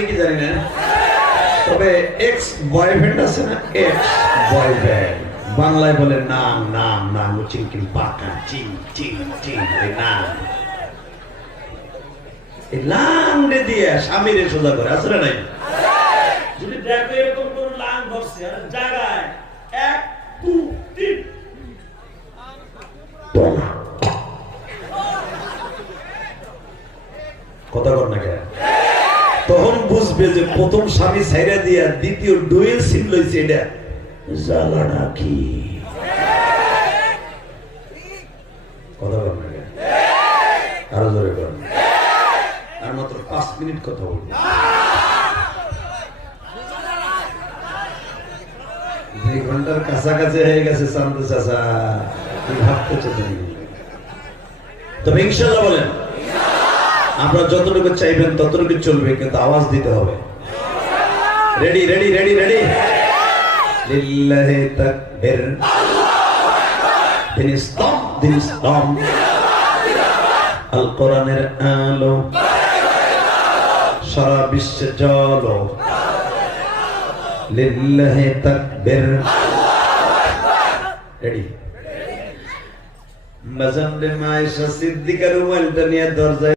আছে কি জানি না। তবে এক্স বয়ফ্রেন্ড আছে না? এক্স বয়ফ্রেন্ড বাংলায় বলে নাম নাম নাম চিংকিম পাকা চিং চিং চিং নাম। এই লাং রে দিয়ে স্বামীরে সোজা করে আসলে নাই? যদি দেখো এরকম কোন লাং ধরছে আর জায়গায় এক দু তিন। কথা কর না কেন? তখন বুঝবে যে প্রথম স্বামী ছাইরা দিয়া দ্বিতীয় ডুয়েল সিন লইছে এটা। জ্বালাটা কি? আরও মাত্র পাঁচ মিনিট ঘণ্টার কাছাকাছি হয়ে গেছে তবে ইনশাল্লাহ বলেন। আমরা যতটুকু চাইবেন ততটুকু চলবে, কিন্তু আওয়াজ দিতে হবে। রেডি রেডি রেডি রেডি লিল্লাহি নিয়ে দরজায়